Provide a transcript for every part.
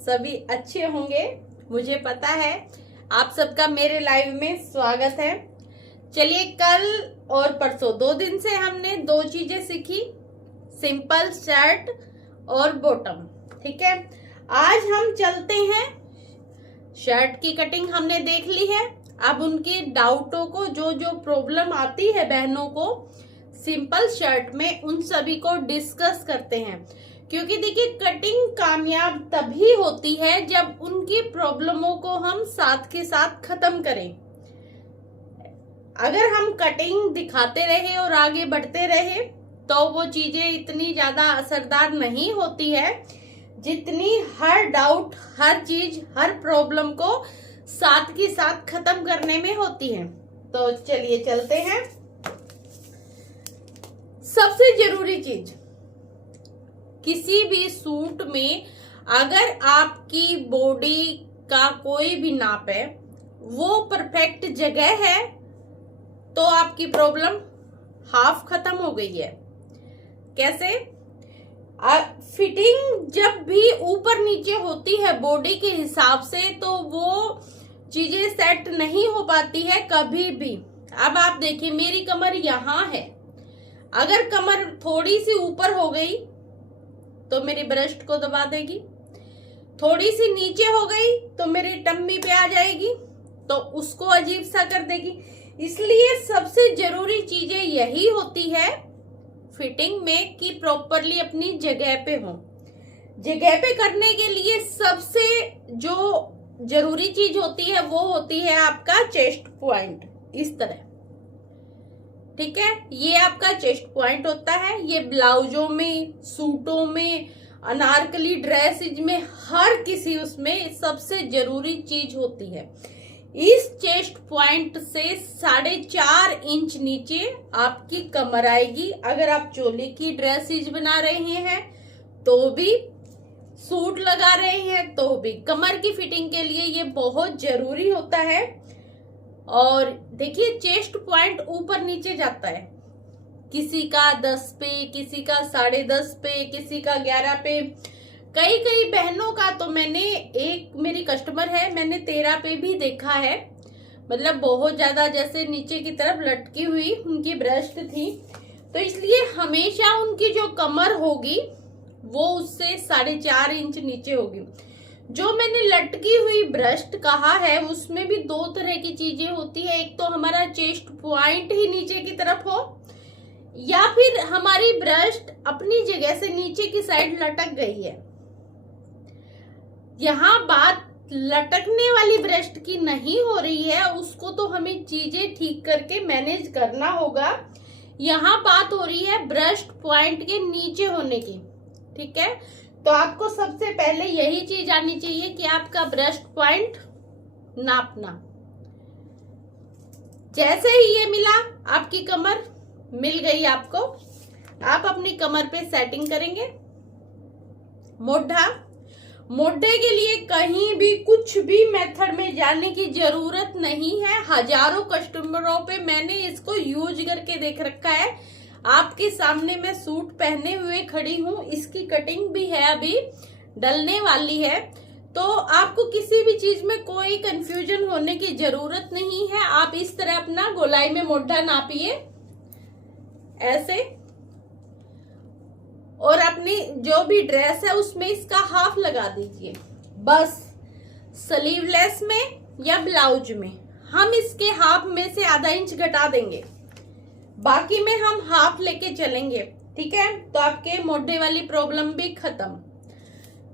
सभी अच्छे होंगे, मुझे पता है। आप सबका मेरे लाइव में स्वागत है। चलिए, कल और परसों 2 दिन से हमने 2 चीजें सीखी, सिंपल शर्ट और बॉटम। ठीक है, आज हम चलते हैं। शर्ट की कटिंग हमने देख ली है। अब उनके डाउटों को, जो जो प्रॉब्लम आती है बहनों को सिंपल शर्ट में, उन सभी को डिस्कस करते हैं। क्योंकि देखिए, कटिंग कामयाब तभी होती है जब उनकी प्रॉब्लमों को हम साथ के साथ खत्म करें। अगर हम कटिंग दिखाते रहे और आगे बढ़ते रहे तो वो चीजें इतनी ज्यादा असरदार नहीं होती है जितनी हर डाउट, हर चीज, हर प्रॉब्लम को साथ के साथ खत्म करने में होती है। तो चलिए चलते हैं। सबसे जरूरी चीज, किसी भी सूट में अगर आपकी बॉडी का कोई भी नाप है, वो परफेक्ट जगह है, तो आपकी प्रॉब्लम हाफ खत्म हो गई है। कैसे? फिटिंग जब भी ऊपर नीचे होती है बॉडी के हिसाब से, तो वो चीजें सेट नहीं हो पाती है कभी भी। अब आप देखिए, मेरी कमर यहाँ है, अगर कमर थोड़ी सी ऊपर हो गई तो मेरी ब्रेस्ट को दबा देगी, थोड़ी सी नीचे हो गई तो मेरी टम्मी पे आ जाएगी, तो उसको अजीब सा कर देगी। इसलिए सबसे जरूरी चीजें यही होती है फिटिंग में कि प्रॉपरली अपनी जगह पे हो। जगह पे करने के लिए सबसे जो जरूरी चीज होती है वो होती है आपका चेस्ट पॉइंट। इस तरह, ठीक है, ये आपका चेस्ट पॉइंट होता है। ये ब्लाउजों में, सूटों में, अनारकली ड्रेसेज में, हर किसी उसमें सबसे जरूरी चीज होती है। इस चेस्ट पॉइंट से 4.5 इंच नीचे आपकी कमर आएगी। अगर आप चोली की ड्रेसेज बना रहे हैं तो भी, सूट लगा रहे हैं तो भी, कमर की फिटिंग के लिए ये बहुत जरूरी होता है। और देखिए, चेस्ट पॉइंट ऊपर नीचे जाता है, किसी का 10 पे, किसी का 10.5 पे, किसी का 11 पे, कई बहनों का तो मैंने, एक मेरी कस्टमर है, मैंने 13 पे भी देखा है। मतलब बहुत ज्यादा जैसे नीचे की तरफ लटकी हुई उनकी ब्रेस्ट थी। तो इसलिए हमेशा उनकी जो कमर होगी वो उससे 4.5 इंच नीचे होगी। जो मैंने लटकी हुई ब्रेस्ट कहा है, उसमें भी 2 तरह की चीजें होती है। एक तो हमारा चेस्ट पॉइंट ही नीचे की तरफ हो, या फिर हमारी ब्रेस्ट अपनी जगह से नीचे की साइड लटक गई है। यहाँ बात लटकने वाली ब्रेस्ट की नहीं हो रही है, उसको तो हमें चीजें ठीक करके मैनेज करना होगा। यहाँ बात हो रही है ब्रेस्ट पॉइंट के नीचे होने की। ठीक है, तो आपको सबसे पहले यही चीज आनी चाहिए कि आपका ब्रेस्ट पॉइंट नापना। जैसे ही ये मिला, आपकी कमर मिल गई आपको, आप अपनी कमर पे सेटिंग करेंगे। मोढे के लिए कहीं भी कुछ भी मेथड में जाने की जरूरत नहीं है। हजारों कस्टमरों पे मैंने इसको यूज करके देख रखा है। आपके सामने मैं सूट पहने हुए खड़ी हूँ, इसकी कटिंग भी है, अभी डलने वाली है। तो आपको किसी भी चीज में कोई कंफ्यूजन होने की जरूरत नहीं है। आप इस तरह अपना गोलाई में मोढा नापिए ऐसे, और अपनी जो भी ड्रेस है उसमें इसका हाफ लगा दीजिए। बस स्लीवलेस में या ब्लाउज में हम इसके हाफ में से ½ इंच घटा देंगे, बाकी में हम हाफ लेके चलेंगे। ठीक है, तो आपके मोढे वाली प्रॉब्लम भी खत्म।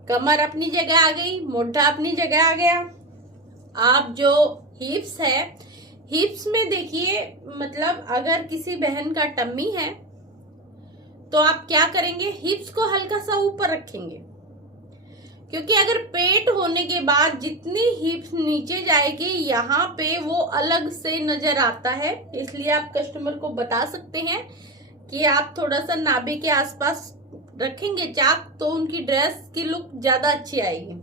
कमर अपनी जगह आ गई, मोढा अपनी जगह आ गया। आप जो हिप्स है, हिप्स में देखिए, मतलब अगर किसी बहन का टम्मी है तो आप क्या करेंगे, हिप्स को हल्का सा ऊपर रखेंगे। क्योंकि अगर पेट होने के बाद जितनी हिप्स नीचे जाएगी, यहाँ पे वो अलग से नजर आता है। इसलिए आप कस्टमर को बता सकते हैं कि आप थोड़ा सा नाभि के आसपास रखेंगे चाक, तो उनकी ड्रेस की लुक ज्यादा अच्छी आएगी।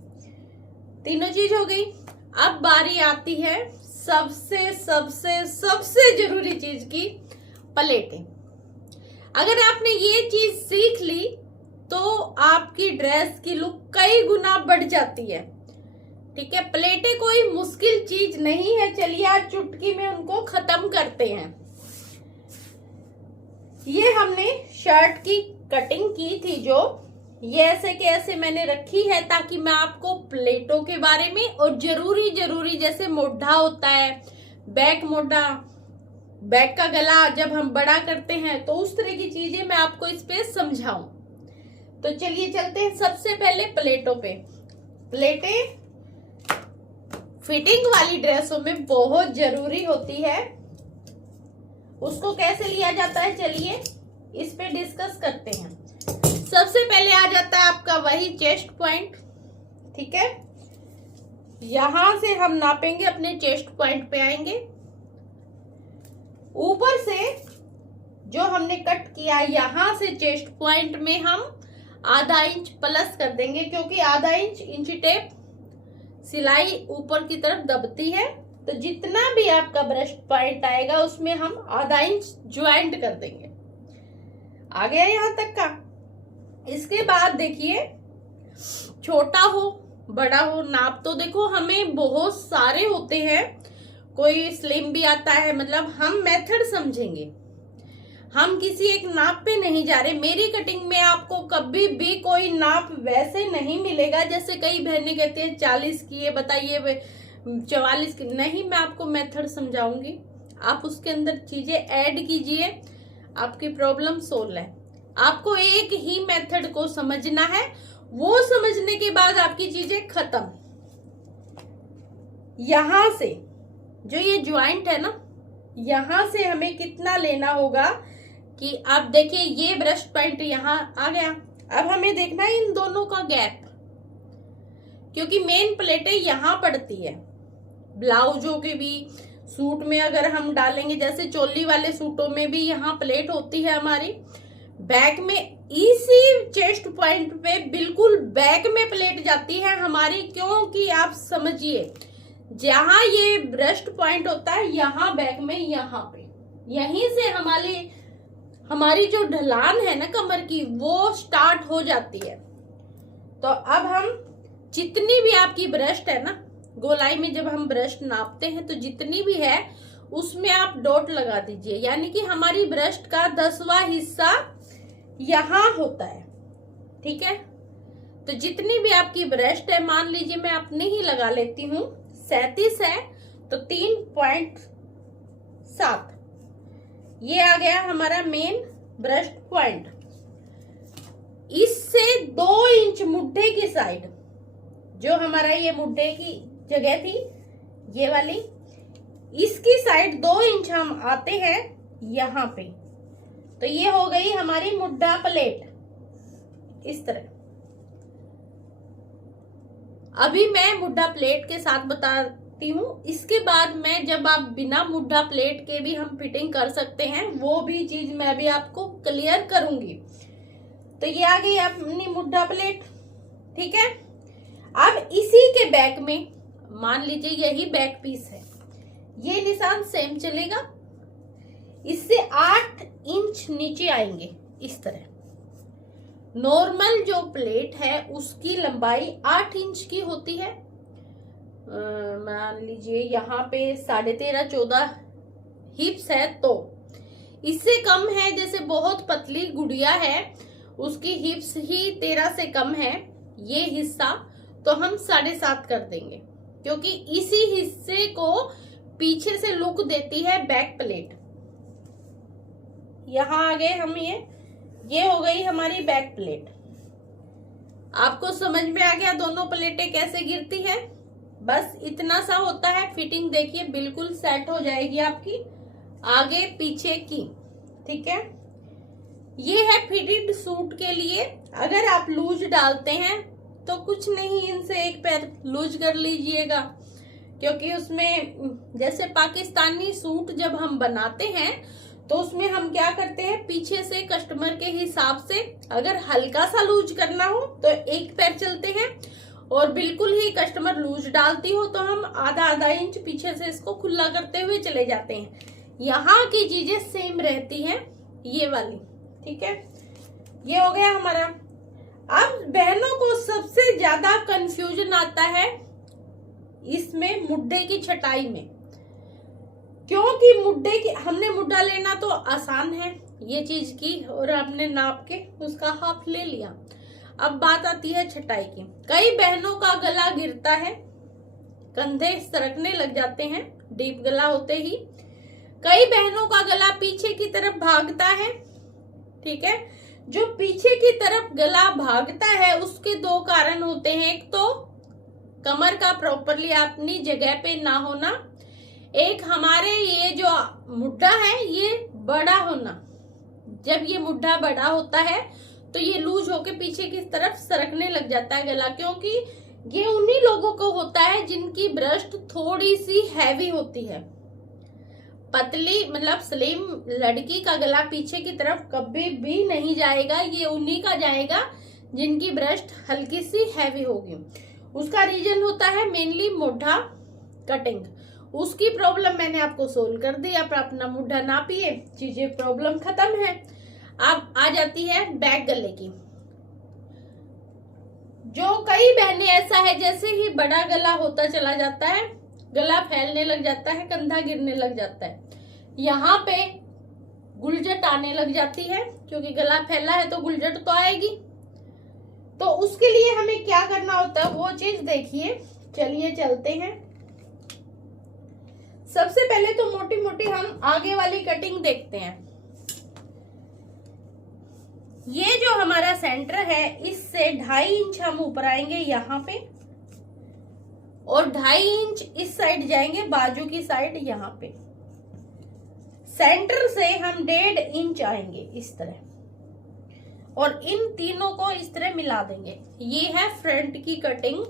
तीनों चीज हो गई। अब बारी आती है सबसे सबसे सबसे जरूरी चीज की, प्लेटें। अगर आपने ये चीज सीख ली तो आपकी ड्रेस की लुक कई गुना बढ़ जाती है। ठीक है, प्लेटें कोई मुश्किल चीज नहीं है। चलिए आज चुटकी में उनको खत्म करते हैं। ये हमने शर्ट की कटिंग की थी, जो ये ऐसे के ऐसे मैंने रखी है ताकि मैं आपको प्लेटों के बारे में और जरूरी जैसे मोढ़ा होता है, बैक मोढ़ा, बैक का गला जब हम बड़ा करते हैं तो उस तरह की चीजें मैं आपको इस पे समझाऊं। तो चलिए चलते हैं सबसे पहले प्लेटों पे। प्लेटें फिटिंग वाली ड्रेसों में बहुत जरूरी होती है। उसको कैसे लिया जाता है चलिए इस पे डिस्कस करते हैं। सबसे पहले आ जाता है आपका वही चेस्ट पॉइंट। ठीक है, यहां से हम नापेंगे, अपने चेस्ट पॉइंट पे आएंगे। ऊपर से जो हमने कट किया यहां से चेस्ट पॉइंट में हम आधा इंच प्लस कर देंगे, क्योंकि आधा इंच इंची टेप सिलाई ऊपर की तरफ दबती है। तो जितना भी आपका ब्रेस्ट पॉइंट आएगा उसमें हम आधा इंच ज्वाइंट कर देंगे। आ गया यहां तक का। इसके बाद देखिए, छोटा हो बड़ा हो, नाप तो देखो हमें बहुत सारे होते हैं, कोई स्लिम भी आता है। मतलब हम मेथड समझेंगे, हम किसी एक नाप पे नहीं जा रहे। मेरी कटिंग में आपको कभी भी कोई नाप वैसे नहीं मिलेगा जैसे कई बहनें कहती है 40 की है, बताइए 44 की। नहीं, मैं आपको मेथड समझाऊंगी, आप उसके अंदर चीजें ऐड कीजिए, आपकी प्रॉब्लम सोल्व है। आपको एक ही मेथड को समझना है, वो समझने के बाद आपकी चीजें खत्म। यहां से जो ये ज्वाइंट है ना, यहां से हमें कितना लेना होगा कि आप देखिए ये ब्रेस्ट पॉइंट यहां आ गया। अब हमें देखना है इन दोनों का गैप, क्योंकि मेन प्लेटें यहां पड़ती है। ब्लाउजों के भी, सूट में अगर हम डालेंगे, जैसे चोली वाले सूटों में भी यहाँ प्लेट होती है हमारी। बैक में इसी चेस्ट पॉइंट पे बिल्कुल बैक में प्लेट जाती है हमारी, क्योंकि आप समझिए जहां ये ब्रेस्ट पॉइंट होता है यहाँ बैक में, यहाँ पे यहीं से हमारी जो ढलान है ना कमर की, वो स्टार्ट हो जाती है। तो अब हम जितनी भी आपकी ब्रेस्ट है ना, गोलाई में जब हम ब्रेस्ट नापते हैं तो जितनी भी है उसमें आप डॉट लगा दीजिए, यानी कि हमारी ब्रेस्ट का 10वां हिस्सा यहां होता है। ठीक है, तो जितनी भी आपकी ब्रेस्ट है, मान लीजिए मैं अपनी ही लगा लेती हूँ, 37 है तो 3.7 ये आ गया हमारा मेन ब्रेस्ट पॉइंट। इससे 2 इंच मुड्ढे की साइड, जो हमारा ये मुड्ढे की जगह थी ये वाली, इसकी साइड 2 इंच हम आते हैं यहां पे। तो ये हो गई हमारी मुड्ढा प्लेट इस तरह। अभी मैं मुड्ढा प्लेट के साथ बताती हूँ, इसके बाद मैं जब आप बिना मुड्ढा प्लेट के भी हम फिटिंग कर सकते हैं, वो भी चीज मैं भी आपको क्लियर करूंगी। तो ये आ गई अपनी मुड्ढा प्लेट। ठीक है, अब इसी के बैक में मान लीजिए यही बैक पीस है, ये निशान सेम चलेगा। इससे 8 इंच नीचे आएंगे इस तरह। नॉर्मल जो प्लेट है उसकी लंबाई 8 इंच की होती है। मान लीजिए यहाँ पे 13.5-14 हिप्स है, तो इससे कम है। जैसे बहुत पतली गुड़िया है उसकी हिप्स ही 13 से कम है ये हिस्सा, तो हम 7.5 कर देंगे, क्योंकि इसी हिस्से को पीछे से लुक देती है बैक प्लेट। यहां आ गए हम, ये हो गई हमारी बैक प्लेट। आपको समझ में आ गया दोनों प्लेटें कैसे गिरती है? बस इतना सा होता है। फिटिंग देखिए बिल्कुल सेट हो जाएगी आपकी आगे पीछे की। ठीक है, ये है फिटेड सूट के लिए। अगर आप लूज डालते हैं तो कुछ नहीं, इनसे एक पैर लूज कर लीजिएगा, क्योंकि उसमें जैसे पाकिस्तानी सूट जब हम बनाते हैं तो उसमें हम क्या करते हैं, पीछे से कस्टमर के हिसाब से अगर हल्का सा लूज करना हो तो एक पैर चलते हैं, और बिल्कुल ही कस्टमर लूज डालती हो तो हम आधा इंच पीछे से इसको खुला करते हुए चले जाते हैं। यहाँ की चीजें सेम रहती हैं ये वाली। ठीक है, ये हो गया हमारा। अब बहनों को सबसे ज्यादा कंफ्यूजन आता है इसमें मुड्ढे की छटाई में, क्योंकि मुड्ढे की हमने मुड्ढा लेना तो आसान है ये चीज की, और हमने नाप के उसका हाफ ले लिया। अब बात आती है छटाई की। कई बहनों का गला गिरता है, कंधे सरकने लग जाते हैं डीप गला होते ही। कई बहनों का गला पीछे की तरफ भागता है। ठीक है, जो पीछे की तरफ गला भागता है उसके दो कारण होते हैं। एक तो कमर का प्रॉपरली अपनी जगह पे ना होना, एक हमारे ये जो मुड्ढा है ये बड़ा होना। जब ये मुड्ढा बड़ा होता है तो ये लूज होके पीछे की तरफ सरकने लग जाता है गला, क्योंकि ये उन्हीं लोगों को होता है जिनकी ब्रेस्ट थोड़ी सी हैवी होती है। पतली मतलब स्लिम लड़की का गला पीछे की तरफ कभी भी नहीं जाएगा, ये उन्हीं का जाएगा जिनकी ब्रेस्ट हल्की सी हैवी होगी। उसका रीजन होता है मेनली मुड्ढा कटिंग। उसकी प्रॉब्लम मैंने आपको सोल्व कर दी। आप अपना मुड्ढा नापिए, चीजें प्रॉब्लम खत्म है। अब आ जाती है बैक गले की। जो कई बहनें ऐसा है जैसे ही बड़ा गला होता चला जाता है गला फैलने लग जाता है, कंधा गिरने लग जाता है, यहाँ पे गुलजट आने लग जाती है, क्योंकि गला फैला है तो गुलजट तो आएगी। तो उसके लिए हमें क्या करना होता है वो चीज देखिए। चलिए चलते हैं। सबसे पहले तो मोटी मोटी हम आगे वाली कटिंग देखते हैं। ये जो हमारा सेंटर है इससे 2.5 इंच हम ऊपर आएंगे यहाँ पे, और 2.5 इंच इस साइड जाएंगे बाजू की साइड यहाँ पे। सेंटर से हम 1.5 इंच आएंगे इस तरह, और इन तीनों को इस तरह मिला देंगे। ये है फ्रंट की कटिंग,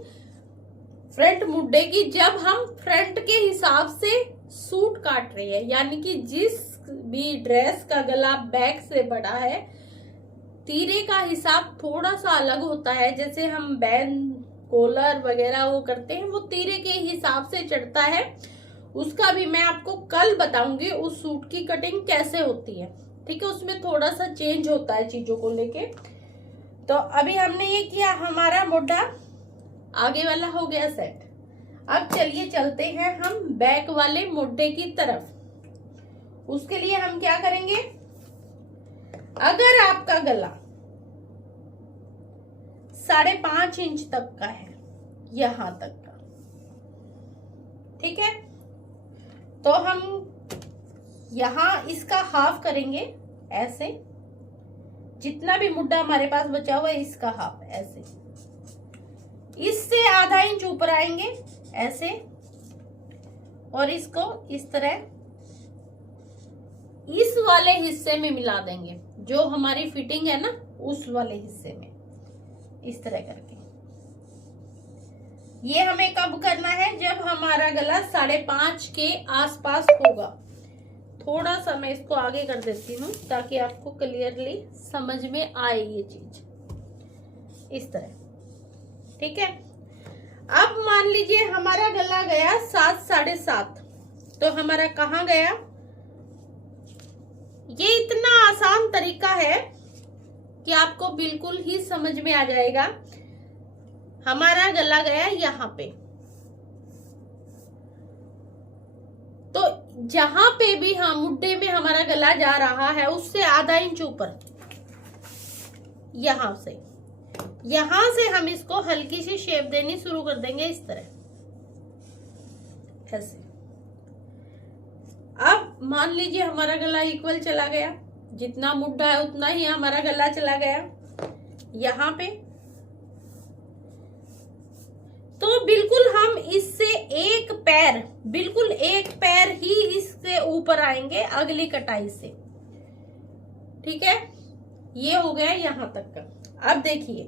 फ्रंट मुड्ढे की। जब हम फ्रंट के हिसाब से सूट काट रहे हैं, यानी कि जिस भी ड्रेस का गला बैक से बड़ा है, तीरे का हिसाब थोड़ा सा अलग होता है। जैसे हम बैंड कॉलर वगैरह वो करते हैं, वो तीरे के हिसाब से चढ़ता है। उसका भी मैं आपको कल बताऊंगी उस सूट की कटिंग कैसे होती है। ठीक है, उसमें थोड़ा सा चेंज होता है चीजों को लेके। तो अभी हमने ये किया, हमारा मुड्ढा आगे वाला हो गया सेट। अब चलिए चलते हैं हम बैक वाले मुड्ढे की तरफ। उसके लिए हम क्या करेंगे, अगर आपका गला 5.5 इंच तक का है, यहां तक का, ठीक है, तो हम यहां इसका हाफ करेंगे ऐसे। जितना भी मुड्ढा हमारे पास बचा हुआ है इसका हाफ ऐसे। इससे ½ इंच ऊपर आएंगे ऐसे, और इसको इस तरह इस वाले हिस्से में मिला देंगे, जो हमारी फिटिंग है ना उस वाले हिस्से में, इस तरह करके। ये हमें कब करना है, जब हमारा गला 5.5 के आसपास होगा। थोड़ा सा मैं इसको आगे कर देती हूँ ताकि आपको क्लियरली समझ में आए ये चीज, इस तरह। ठीक है, अब मान लीजिए हमारा गला गया 7 साढ़े 7, तो हमारा कहाँ गया। ये इतना आसान तरीका है कि आपको बिल्कुल ही समझ में आ जाएगा। हमारा गला गया यहाँ पे, तो जहां पे भी हम मुड्ढे में हमारा गला जा रहा है उससे ½ इंच ऊपर, यहां से हम इसको हल्की सी शेप देनी शुरू कर देंगे इस तरह ऐसे। अब मान लीजिए हमारा गला इक्वल चला गया, जितना मुड्ढा है उतना ही हमारा गला चला गया यहाँ पे। तो बिल्कुल हम इससे बिल्कुल एक पैर ही इससे ऊपर आएंगे अगली कटाई से। ठीक है, ये हो गया यहाँ तक का। अब देखिए,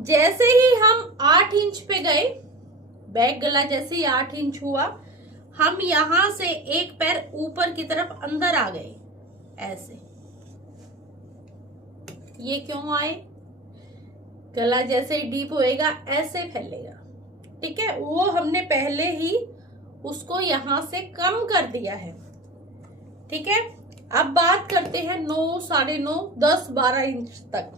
जैसे ही हम 8 इंच पे गए, बैक गला जैसे ही 8 इंच हुआ, हम यहां से एक पैर ऊपर की तरफ अंदर आ गए ऐसे। ये क्यों आए, गला जैसे ही डीप होएगा ऐसे फैलेगा। ठीक है, वो हमने पहले ही उसको यहां से कम कर दिया है। ठीक है, अब बात करते हैं 9, 9.5, 10, 12 इंच तक।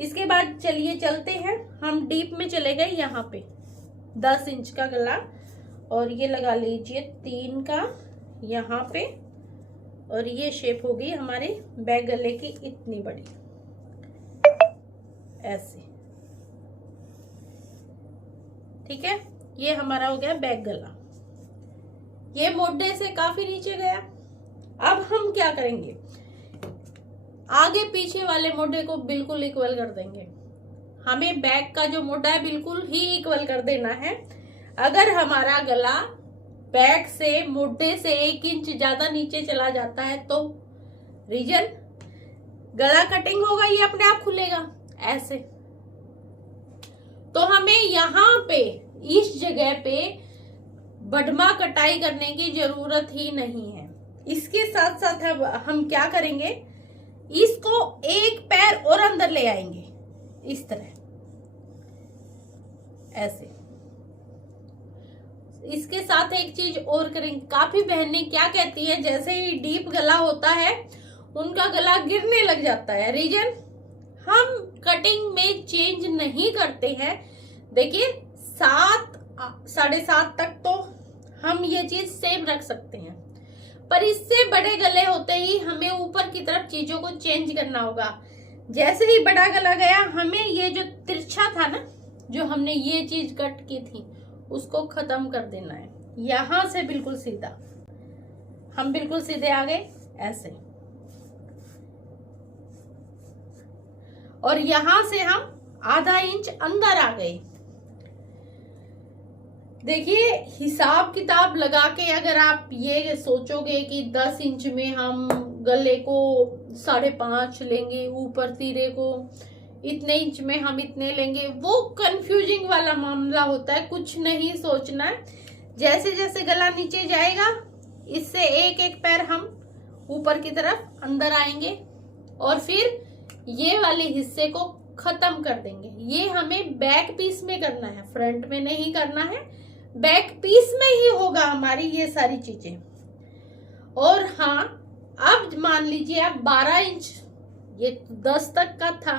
इसके बाद चलिए चलते हैं हम डीप में, चले गए यहाँ पे 10 इंच का गला, और ये लगा लीजिए 3 का यहाँ पे, और ये शेप होगी हमारे बैक गले की इतनी बड़ी, ऐसे। ठीक है, ये हमारा हो गया बैक गला। ये मोढे से काफी नीचे गया। अब हम क्या करेंगे, आगे पीछे वाले मोढे को बिल्कुल इक्वल कर देंगे। हमें बैक का जो मोढा है बिल्कुल ही इक्वल कर देना है। अगर हमारा गला बैक से मोढे से 1 इंच ज्यादा नीचे चला जाता है तो रीजन गला कटिंग होगा, ये अपने आप खुलेगा ऐसे। तो हमें यहाँ पे इस जगह पे बढ़मा कटाई करने की जरूरत ही नहीं है। इसके साथ साथ हम क्या करेंगे, इसको एक पैर और अंदर ले आएंगे इस तरह, ऐसे। इसके साथ एक चीज और करेंगे, काफी बहनें क्या कहती है, जैसे ही डीप गला होता है उनका गला गिरने लग जाता है। रीजन हम कटिंग में चेंज नहीं करते हैं। देखिए 7 साढ़े 7 तक तो हम ये चीज सेम रख सकते हैं, पर इससे बड़े गले होते ही हमें ऊपर की तरफ चीजों को चेंज करना होगा। जैसे ही बड़ा गला गया, हमें ये जो तिरछा था ना, जो हमने ये चीज कट की थी, उसको खत्म कर देना है। यहां से बिल्कुल सीधा, हम बिल्कुल सीधे आ गए ऐसे, और यहां से हम आधा इंच अंदर आ गए। देखिए हिसाब किताब लगा के अगर आप ये सोचोगे कि 10 इंच में हम गले को 5.5 लेंगे, ऊपर तीरे को इतने इंच में हम इतने लेंगे, वो कंफ्यूजिंग वाला मामला होता है। कुछ नहीं सोचना है, जैसे जैसे गला नीचे जाएगा इससे एक एक पैर हम ऊपर की तरफ अंदर आएंगे, और फिर ये वाले हिस्से को खत्म कर देंगे। ये हमें बैक पीस में करना है, फ्रंट में नहीं करना है, बैक पीस में ही होगा हमारी ये सारी चीजें। और हाँ, अब मान लीजिए आप 12 इंच, ये 10 तक का था,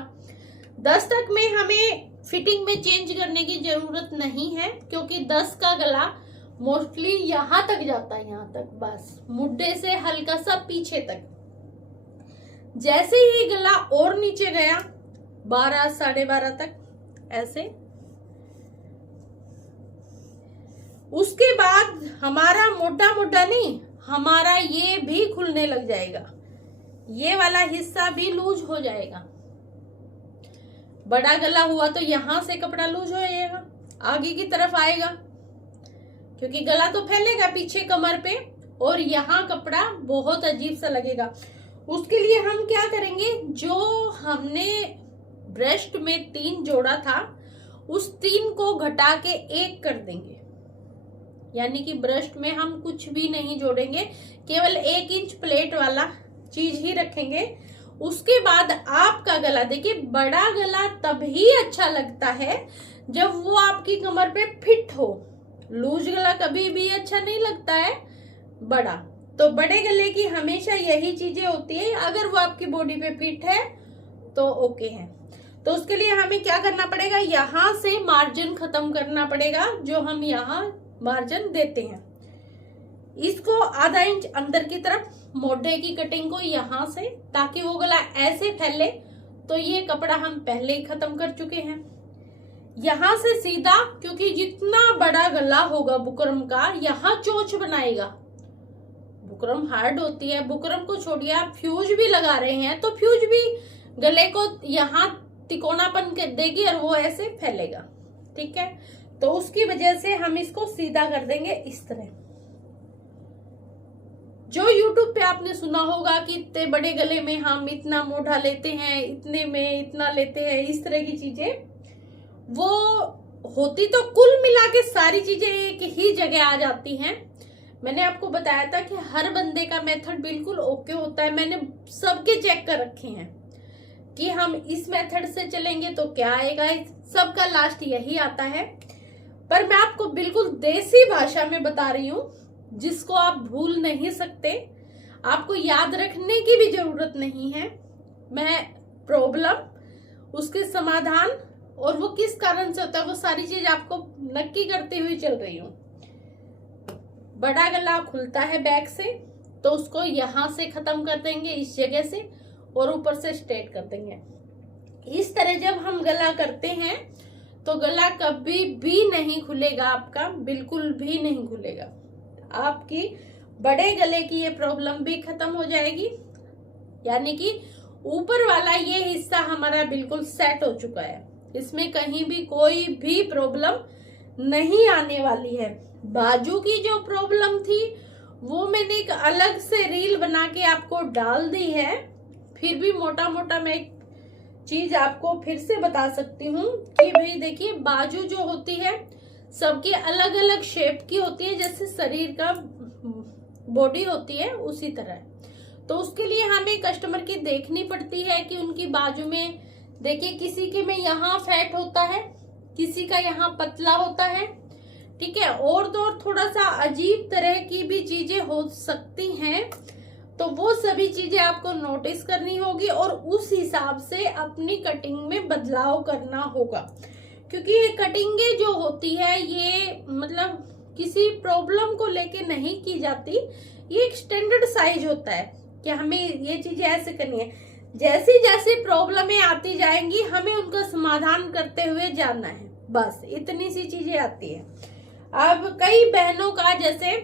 10 तक में हमें फिटिंग में चेंज करने की जरूरत नहीं है, क्योंकि 10 का गला मोस्टली यहां तक जाता है, यहां तक बस, मुड्ढे से हल्का सा पीछे तक। जैसे ही गला और नीचे गया 12 साढ़े 12 तक ऐसे, उसके बाद हमारा मोटा मोटा नहीं, हमारा ये भी खुलने लग जाएगा, ये वाला हिस्सा भी लूज हो जाएगा। बड़ा गला हुआ तो यहां से कपड़ा लूज हो जाएगा, आगे की तरफ आएगा, क्योंकि गला तो फैलेगा पीछे कमर पे, और यहाँ कपड़ा बहुत अजीब सा लगेगा। उसके लिए हम क्या करेंगे, जो हमने ब्रेस्ट में 3 जोड़ा था, उस 3 को घटा के 1 कर देंगे। यानी कि ब्रेस्ट में हम कुछ भी नहीं जोड़ेंगे, केवल 1 इंच प्लेट वाला चीज ही रखेंगे। उसके बाद आपका गला, देखिए बड़ा गला तभी अच्छा लगता है जब वो आपकी कमर पे फिट हो। लूज गला कभी भी अच्छा नहीं लगता है बड़ा। तो बड़े गले की हमेशा यही चीजें होती है, अगर वो आपकी बॉडी पे फिट है तो ओके है। तो उसके लिए हमें क्या करना पड़ेगा, यहाँ से मार्जिन खत्म करना पड़ेगा, जो हम यहाँ मार्जिन देते हैं। इसको आधा इंच अंदर की तरफ, मोढे की कटिंग को यहाँ से, ताकि वो गला ऐसे फैले। तो ये कपड़ा हम पहले ही खत्म कर चुके हैं। यहाँ से सीधा, क्योंकि जितना बड़ा गला होगा बुकरम का, यहाँ चोंच बनाएगा। बुकरम हार्ड होती है, बुकरम को छोड़िए, आप फ्यूज भी लगा रहे हैं तो फ्यूज भी गले को यहाँ तिकोनापन देगी और वो ऐसे फैलेगा। ठीक है, तो उसकी वजह से हम इसको सीधा कर देंगे इस तरह। जो YouTube पे आपने सुना होगा कि इतने बड़े गले में हम इतना मोटा लेते हैं, इतने में इतना लेते हैं, इस तरह की चीजें, वो होती तो कुल मिला के सारी चीजें एक ही जगह आ जाती हैं। मैंने आपको बताया था कि हर बंदे का मेथड बिल्कुल ओके होता है। मैंने सबके चेक कर रखे हैं कि हम इस मेथड से चलेंगे तो क्या आएगा, सबका लास्ट यही आता है। पर मैं आपको बिल्कुल देसी भाषा में बता रही हूँ, जिसको आप भूल नहीं सकते, आपको याद रखने की भी जरूरत नहीं है। मैं प्रॉब्लम उसके समाधान और वो किस कारण से होता है, वो सारी चीज आपको नक्की करते हुए चल रही हूँ। बड़ा गला खुलता है बैक से, तो उसको यहां से खत्म कर देंगे इस जगह से, और ऊपर से स्ट्रेट कर देंगे। इस तरह जब हम गला करते हैं तो गला कभी भी नहीं खुलेगा आपका, बिल्कुल भी नहीं खुलेगा। आपकी बड़े गले की ये प्रॉब्लम भी खत्म हो जाएगी, यानी कि ऊपर वाला ये हिस्सा हमारा बिल्कुल सेट हो चुका है, इसमें कहीं भी कोई भी प्रॉब्लम नहीं आने वाली है। बाजू की जो प्रॉब्लम थी वो मैंने एक अलग से रील बना के आपको डाल दी है, फिर भी मोटा मोटा मैं एक चीज आपको फिर से बता सकती हूँ कि भाई देखिए, बाजू जो होती है सबकी अलग अलग शेप की होती है, जैसे शरीर का बॉडी होती है उसी तरह। तो उसके लिए हमें कस्टमर की देखनी पड़ती है कि उनकी बाजू में देखिए, किसी के में यहाँ फैट होता है, किसी का यहाँ पतला होता है, ठीक है, और तो और थोड़ा सा अजीब तरह की भी चीजें हो सकती हैं। तो वो सभी चीजें आपको नोटिस करनी होगी और उस हिसाब से अपनी कटिंग में बदलाव करना होगा, क्योंकि ये कटिंगें जो होती है ये मतलब किसी प्रॉब्लम को लेके नहीं की जाती, ये एक स्टैंडर्ड साइज होता है कि हमें ये चीजें ऐसे करनी है। जैसी जैसी प्रॉब्लमें आती जाएंगी हमें उनका समाधान करते हुए जाना है, बस इतनी सी चीजें आती है। अब कई बहनों का जैसे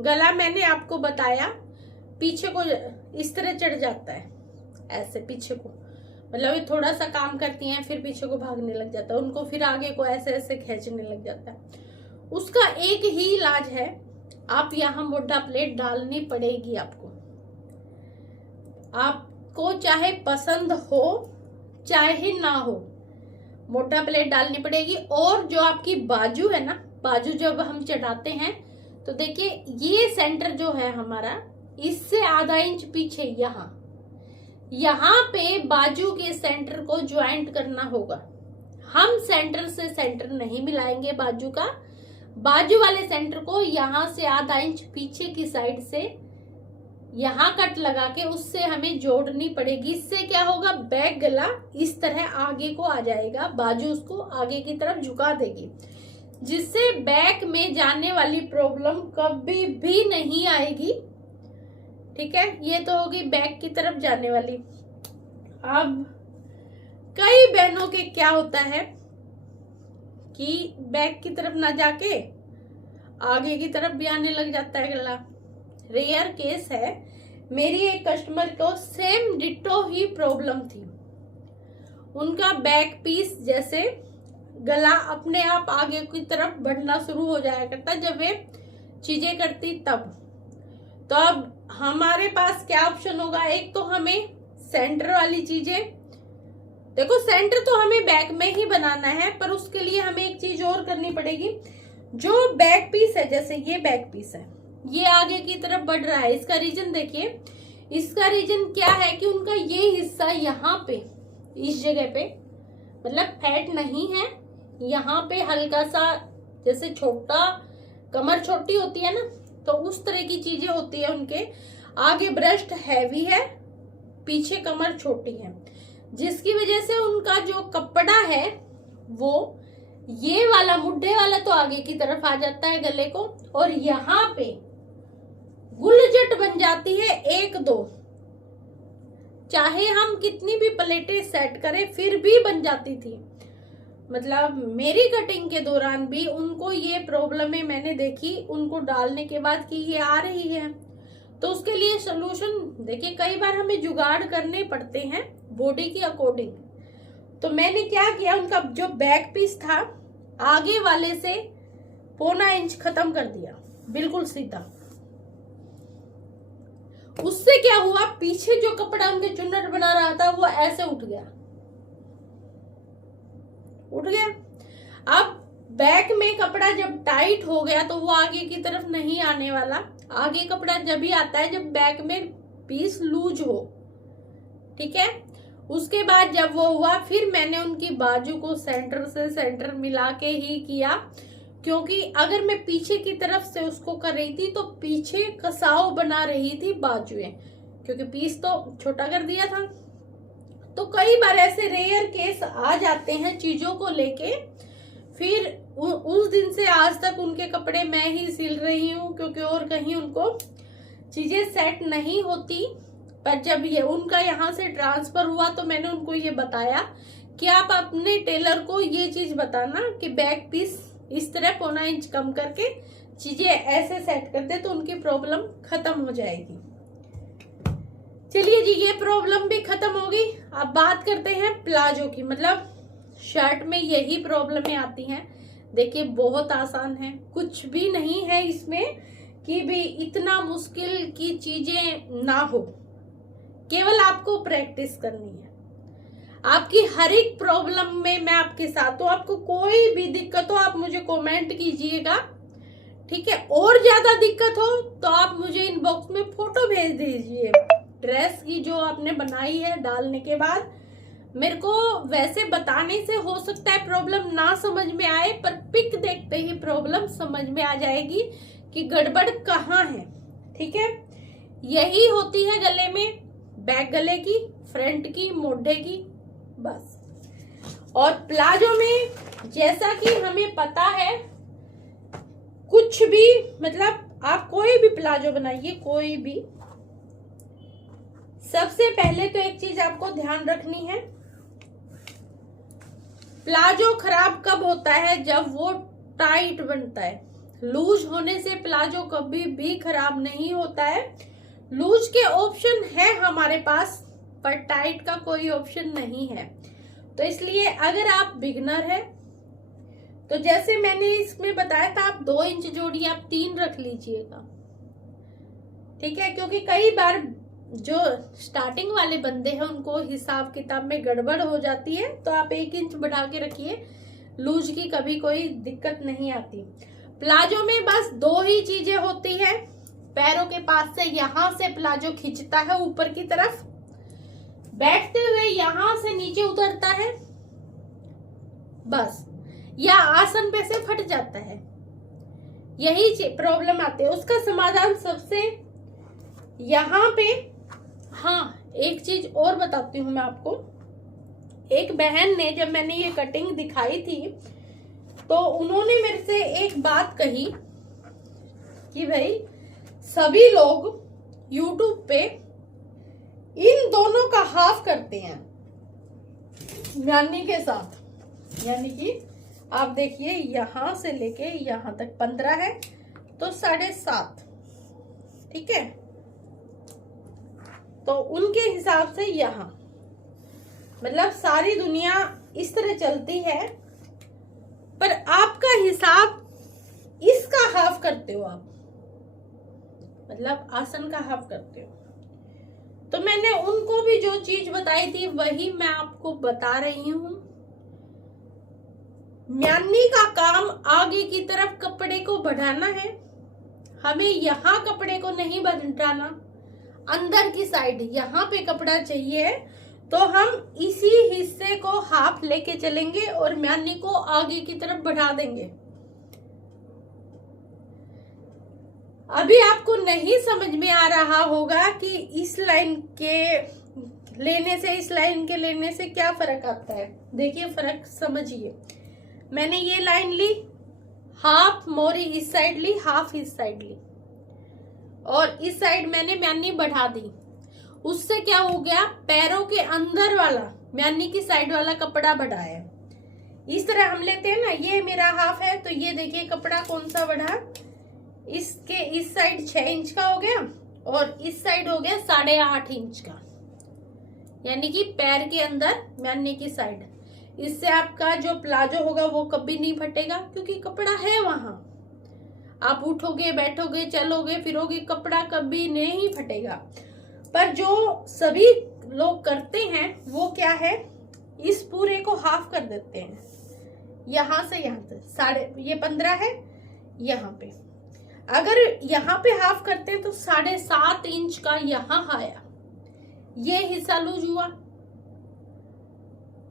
गला मैंने आपको बताया पीछे को इस तरह चढ़ जाता है, ऐसे पीछे को, मतलब ये थोड़ा सा काम करती हैं फिर पीछे को भागने लग जाता है, उनको फिर आगे को ऐसे ऐसे खींचने लग जाता है। उसका एक ही इलाज है, आप यहाँ मोटा प्लेट डालनी पड़ेगी आपको चाहे पसंद हो चाहे ना हो, मोटा प्लेट डालनी पड़ेगी। और जो आपकी बाजू है ना, बाजू जब हम चढ़ाते हैं तो देखिए ये सेंटर जो है हमारा, इससे आधा इंच पीछे यहाँ पे बाजू के सेंटर को ज्वाइंट करना होगा। हम सेंटर से सेंटर नहीं मिलाएंगे बाजू का, बाजू वाले सेंटर को यहाँ से आधा इंच पीछे की साइड से यहाँ कट लगा के उससे हमें जोड़नी पड़ेगी। इससे क्या होगा, बैक गला इस तरह आगे को आ जाएगा, बाजू उसको आगे की तरफ झुका देगी, जिससे बैक में जाने वाली प्रॉब्लम कभी भी नहीं आएगी, ठीक है। ये तो होगी बैक की तरफ जाने वाली। अब कई बहनों के क्या होता है कि बैक की तरफ ना जाके आगे की तरफ भी आने लग जाता है गला। रेयर केस है, मेरी एक कस्टमर को सेम डिट्टो ही प्रॉब्लम थी। उनका बैक पीस जैसे गला अपने आप आगे की तरफ बढ़ना शुरू हो जाया करता जब वे चीजें करती तब। तो अब हमारे पास क्या ऑप्शन होगा, एक तो हमें सेंटर वाली चीजें, देखो सेंटर तो हमें बैक में ही बनाना है, पर उसके लिए हमें एक चीज और करनी पड़ेगी। जो बैक पीस है, जैसे ये बैक पीस है, ये आगे की तरफ बढ़ रहा है, इसका रीजन देखिए, इसका रीजन क्या है कि उनका ये हिस्सा यहाँ पे इस जगह पे मतलब फैट नहीं है, यहाँ पे हल्का सा जैसे छोटा, कमर छोटी होती है ना, तो उस तरह की चीजें होती है उनके। आगे ब्रेस्ट हैवी है, पीछे कमर छोटी है, जिसकी वजह से उनका जो कपड़ा है वो ये वाला मुड्ढे वाला तो आगे की तरफ आ जाता है गले को, और यहाँ पे गुलजट बन जाती है एक दो, चाहे हम कितनी भी प्लेटें सेट करें फिर भी बन जाती थी। मतलब मेरी कटिंग के दौरान भी उनको ये प्रॉब्लमें मैंने देखी, उनको डालने के बाद कि ये आ रही है। तो उसके लिए सोल्यूशन देखिए, कई बार हमें जुगाड़ करने पड़ते हैं बॉडी के अकॉर्डिंग। तो मैंने क्या किया, उनका जो बैक पीस था आगे वाले से 1.25 इंच खत्म कर दिया, बिल्कुल सीधा। उससे क्या हुआ, पीछे जो कपड़ा उनके चुन्नट बना रहा था वो ऐसे उठ गया। अब बैक में कपड़ा जब टाइट हो गया तो वो आगे की तरफ नहीं आने वाला। आगे कपड़ा जब ही आता है जब बैक में पीस लूज हो, ठीक है। उसके बाद जब वो हुआ, फिर मैंने उनकी बाजू को सेंटर से सेंटर मिला के ही किया, क्योंकि अगर मैं पीछे की तरफ से उसको कर रही थी तो पीछे कसाव बना रही थी बाजुएं, क्योंकि पीस तो छोटा कर दिया था। तो कई बार ऐसे रेयर केस आ जाते हैं चीजों को लेके, फिर उस दिन से आज तक उनके कपड़े मैं ही सिल रही हूँ, क्योंकि और कहीं उनको चीजें सेट नहीं होती। पर जब ये उनका यहाँ से ट्रांसफर हुआ तो मैंने उनको ये बताया कि आप अपने टेलर को ये चीज बताना कि बैक पीस इस तरह 1.25 इंच कम करके चीजें ऐसे सेट कर दे तो उनकी प्रॉब्लम खत्म हो जाएगी। चलिए जी, ये प्रॉब्लम भी खत्म हो गई। अब बात करते हैं प्लाजो की, मतलब शर्ट में यही प्रॉब्लमें आती हैं। देखिए बहुत आसान है, कुछ भी नहीं है इसमें कि भी इतना मुश्किल की चीजें ना हो, केवल आपको प्रैक्टिस करनी है। आपकी हर एक प्रॉब्लम में मैं आपके साथ हूं, आपको कोई भी दिक्कत हो आप मुझे कमेंट कीजिएगा, ठीक है। और ज्यादा दिक्कत हो तो आप मुझे इनबॉक्स में फोटो भेज दीजिए ड्रेस की जो आपने बनाई है डालने के बाद। मेरे को वैसे बताने से हो सकता है प्रॉब्लम ना समझ में आए, पर पिक देखते ही प्रॉब्लम समझ में आ जाएगी कि गड़बड़ कहाँ है, ठीक है। यही होती है गले में, बैक गले की, फ्रंट की, मोढे की, बस। और प्लाजो में जैसा कि हमें पता है, कुछ भी मतलब आप कोई भी प्लाजो बनाइए, कोई भी, सबसे पहले तो एक चीज आपको ध्यान रखनी है, प्लाजो खराब कब होता है? जब वो टाइट बनता है। लूज होने से प्लाजो कभी भी खराब नहीं होता है। लूज के ऑप्शन है हमारे पास, पर टाइट का कोई ऑप्शन नहीं है। तो इसलिए अगर आप बिगनर है तो जैसे मैंने इसमें बताया था, आप 2 इंच जोड़िए, आप 3 रख लीजिएगा, ठीक है। क्योंकि कई बार जो स्टार्टिंग वाले बंदे हैं उनको हिसाब किताब में गड़बड़ हो जाती है, तो आप 1 इंच बढ़ा के रखिए, लूज की कभी कोई दिक्कत नहीं आती। प्लाजो में बस 2 ही चीजें होती है, पैरों के पास से यहां से प्लाजो खिंचता है ऊपर की तरफ, बैठते हुए यहां से नीचे उतरता है बस, या आसन पे से फट जाता है, यही प्रॉब्लम आती है। उसका समाधान सबसे यहाँ पे, हाँ एक चीज और बताती हूँ मैं आपको। एक बहन ने, जब मैंने ये कटिंग दिखाई थी तो उन्होंने मेरे से एक बात कही कि भाई सभी लोग YouTube पे इन दोनों का हाफ करते हैं म्यानी के साथ, यानी कि आप देखिए यहां से लेके यहां तक 15 है तो 7.5, ठीक है। तो उनके हिसाब से यहां, मतलब सारी दुनिया इस तरह चलती है, पर आपका हिसाब इसका हाफ करते हो आप, मतलब आसन का हाफ करते हो। तो मैंने उनको भी जो चीज बताई थी वही मैं आपको बता रही हूं। म्यानी का काम आगे की तरफ कपड़े को बढ़ाना है, हमें यहाँ कपड़े को नहीं बढ़ाना, अंदर की साइड यहाँ पे कपड़ा चाहिए, तो हम इसी हिस्से को हाफ लेके चलेंगे और म्यानी को आगे की तरफ बढ़ा देंगे। अभी आपको नहीं समझ में आ रहा होगा कि इस लाइन के लेने से इस लाइन के लेने से क्या फर्क आता है। देखिए फर्क समझिए, मैंने ये लाइन ली, हाफ मोरी इस साइड ली, हाफ इस साइड ली, और इस साइड मैंने म्यानी बढ़ा दी। उससे क्या हो गया, पैरों के अंदर वाला म्यानी की साइड वाला कपड़ा बढ़ा है। इस तरह हम लेते हैं ना, ये मेरा हाफ है तो ये देखिए कपड़ा कौन सा बढ़ा, इसके इस साइड 6 इंच का हो गया और इस साइड हो गया 8.5 इंच का, यानी कि पैर के अंदर म्यानी की साइड। इससे आपका जो प्लाजो होगा वो कभी नहीं फटेगा, क्योंकि कपड़ा है वहां। आप उठोगे, बैठोगे, चलोगे, फिरोगे, कपड़ा कभी नहीं फटेगा। पर जो सभी लोग करते हैं वो क्या है, इस पूरे को हाफ कर देते हैं, यहां से यहां तक ये 15 है, यहाँ पे अगर यहाँ पे हाफ करते हैं तो 7.5 इंच का यहाँ आया, ये हिस्सा लूज हुआ,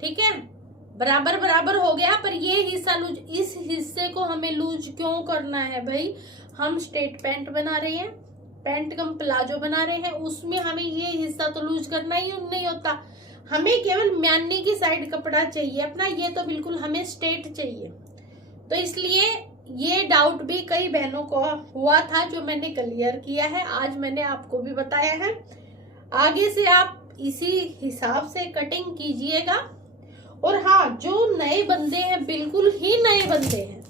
ठीक है, बराबर बराबर हो गया, पर ये हिस्सा लूज। इस हिस्से को हमें लूज क्यों करना है भाई, हम स्ट्रेट पैंट बना रहे हैं, पैंट कम प्लाजो बना रहे हैं, उसमें हमें ये हिस्सा तो लूज करना ही नहीं होता। हमें केवल म्यानी की साइड कपड़ा चाहिए अपना, ये तो बिल्कुल हमें स्ट्रेट चाहिए। तो इसलिए ये डाउट भी कई बहनों को हुआ था जो मैंने क्लियर किया है, आज मैंने आपको भी बताया है। आगे से आप इसी हिसाब से कटिंग कीजिएगा। और हाँ, जो नए बंदे हैं, बिल्कुल ही नए बंदे हैं,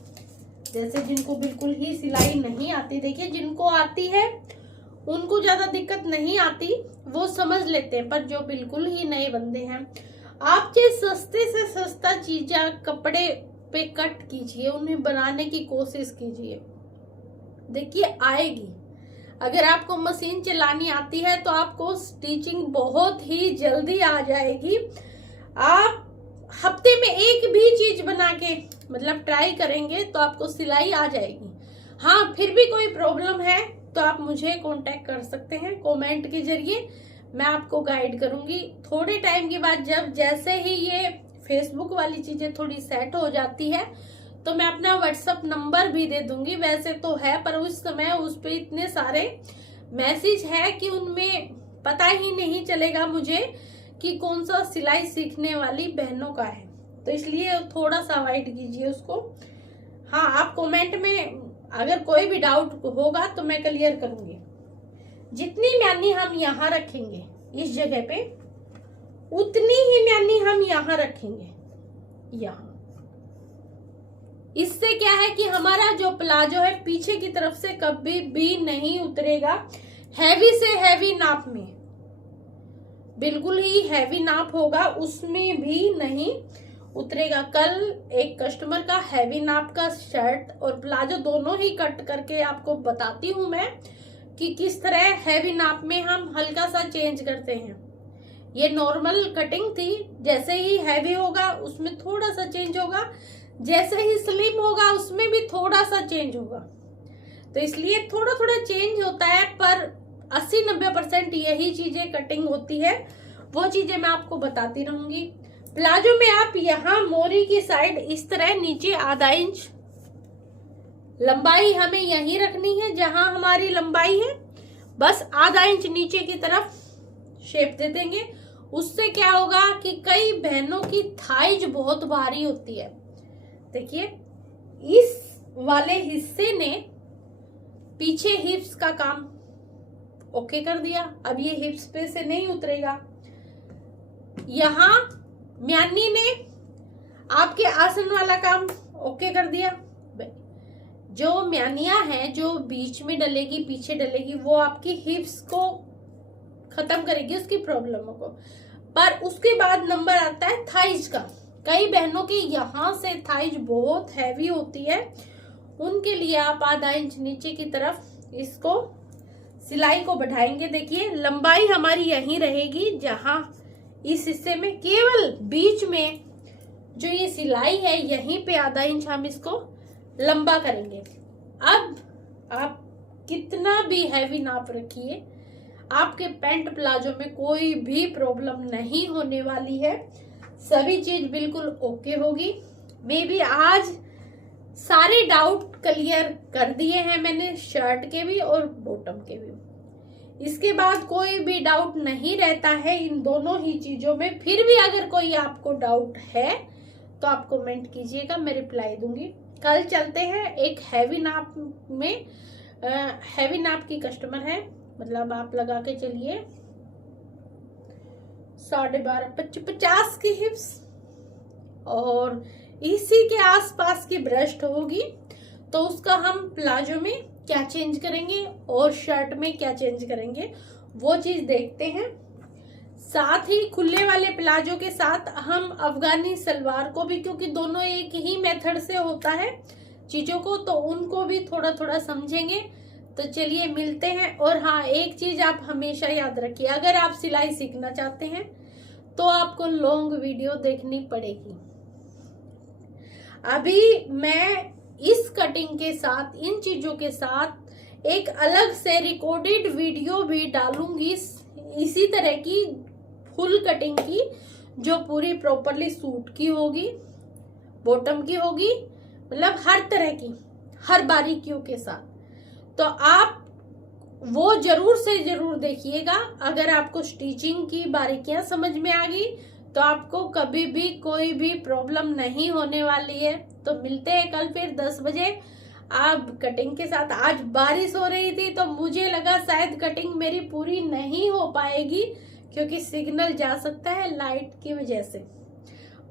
जैसे जिनको बिल्कुल ही सिलाई नहीं आती, देखिए जिनको आती है उनको ज्यादा दिक्कत नहीं आती, वो समझ लेते हैं, पर जो बिल्कुल ही नए बंदे हैं, आप चाहे सस्ते से सस्ता चीज कपड़े पे कट कीजिए, उन्हें बनाने की कोशिश कीजिए, देखिए आएगी। अगर आपको मशीन चलानी आती है तो आपको स्टिचिंग बहुत ही जल्दी आ जाएगी। आप हफ्ते में एक भी चीज बना के मतलब ट्राई करेंगे तो आपको सिलाई आ जाएगी। हाँ, फिर भी कोई प्रॉब्लम है तो आप मुझे कांटेक्ट कर सकते हैं कमेंट के जरिए, मैं आपको गाइड करूंगी। थोड़े टाइम के बाद जब जैसे ही ये फेसबुक वाली चीजें थोड़ी सेट हो जाती है तो मैं अपना व्हाट्सएप नंबर भी दे दूंगी, वैसे तो है पर उस समय उस पे इतने सारे मैसेज है कि उनमें पता ही नहीं चलेगा मुझे कि कौन सा सिलाई सीखने वाली बहनों का है, तो इसलिए थोड़ा सा अवॉइड कीजिए उसको। हाँ, आप कमेंट में अगर कोई भी डाउट होगा तो मैं क्लियर करूंगी। जितनी म्यानी हम यहाँ रखेंगे इस जगह पे, उतनी ही म्यानी हम यहाँ रखेंगे यहाँ। इससे क्या है कि हमारा जो प्लाजो है पीछे की तरफ से कभी भी नहीं उतरेगा। हैवी से हैवी नाप में, बिल्कुल ही हैवी नाप होगा उसमें भी नहीं उतरेगा। कल एक कस्टमर का हैवी नाप का शर्ट और प्लाजो दोनों ही कट करके आपको बताती हूँ मैं कि किस तरह हैवी नाप में हम हल्का सा चेंज करते हैं। ये नॉर्मल कटिंग थी, जैसे ही हैवी होगा उसमें थोड़ा सा चेंज होगा, जैसे ही स्लिम होगा उसमें भी थोड़ा सा चेंज होगा। तो इसलिए थोड़ा थोड़ा चेंज होता है, पर 80-90% यही चीजें कटिंग होती है, वो चीजें मैं आपको बताती रहूंगी। प्लाजो में आप यहाँ मोरी की साइड इस तरह नीचे आधा इंच लंबाई हमें यहीं रखनी है, जहां हमारी लंबाई है बस आधा इंच नीचे की तरफ शेप दे देंगे। उससे क्या होगा कि कई बहनों की थाइज बहुत भारी होती है। देखिए इस वाले हिस्से ने पीछे हिप्स का काम ओके कर दिया, अब ये हिप्स पे से नहीं उतरेगा। यहाँ म्यानी ने आपके आसन वाला काम ओके कर दिया। जो म्यानियां हैं जो बीच में डलेगी पीछे डलेगी, वो आपकी हिप्स को खत्म करेगी, उसकी प्रॉब्लमों को। पर उसके बाद नंबर आता है थाइज का। कई बहनों की यहाँ से थाइज बहुत हैवी होती है, उनके लिए आप आधा इंच नीचे की तरफ इसको सिलाई को बढ़ाएंगे। देखिए लंबाई हमारी यहीं रहेगी, जहां इस हिस्से में केवल बीच में जो ये सिलाई है यहीं पे आधा इंच हम इसको लंबा करेंगे। अब आप कितना भी हैवी नाप रखिए, आपके पैंट प्लाजो में कोई भी प्रॉब्लम नहीं होने वाली है, सभी चीज बिल्कुल ओके होगी। मे बी आज सारे डाउट क्लियर कर दिए हैं मैंने, शर्ट के भी और बॉटम के भी। इसके बाद कोई भी डाउट नहीं रहता है इन दोनों ही चीजों में। फिर भी अगर कोई आपको डाउट है तो आप कमेंट कीजिएगा, मैं रिप्लाई दूंगी। कल चलते हैं एक हैवी नाप में। हैवी नाप की कस्टमर है, मतलब आप लगा के चलिए 12.5 50 की हिप्स और इसी के आसपास की ब्रेस्ट होगी। तो उसका हम प्लाजो में क्या चेंज करेंगे और शर्ट में क्या चेंज करेंगे वो चीज देखते हैं। साथ ही खुले वाले प्लाजो के साथ हम अफगानी सलवार को भी, क्योंकि दोनों एक ही मेथड से होता है चीजों को, तो उनको भी थोड़ा थोड़ा समझेंगे। तो चलिए मिलते हैं। और हाँ, एक चीज आप हमेशा याद रखिए, अगर आप सिलाई सीखना चाहते हैं तो आपको लॉन्ग वीडियो देखनी पड़ेगी। अभी मैं इस कटिंग के साथ, इन चीजों के साथ एक अलग से रिकॉर्डेड वीडियो भी डालूंगी इसी तरह की फुल कटिंग की, जो पूरी प्रॉपरली सूट की होगी, बॉटम की होगी, मतलब हर तरह की, हर बारीकियों के साथ। तो आप वो जरूर से जरूर देखिएगा। अगर आपको स्टिचिंग की बारीकियां समझ में आ गई तो आपको कभी भी कोई भी प्रॉब्लम नहीं होने वाली है। तो मिलते हैं कल फिर 10 बजे आप कटिंग के साथ। आज बारिश हो रही थी तो मुझे लगा शायद कटिंग मेरी पूरी नहीं हो पाएगी, क्योंकि सिग्नल जा सकता है लाइट की वजह से,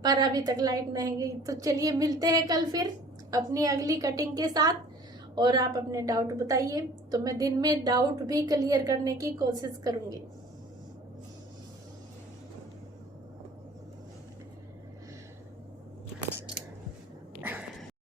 पर अभी तक लाइट नहीं गई। तो चलिए मिलते हैं कल फिर अपनी अगली कटिंग के साथ, और आप अपने डाउट बताइए, तो मैं दिन में डाउट भी क्लियर करने की कोशिश करूंगी।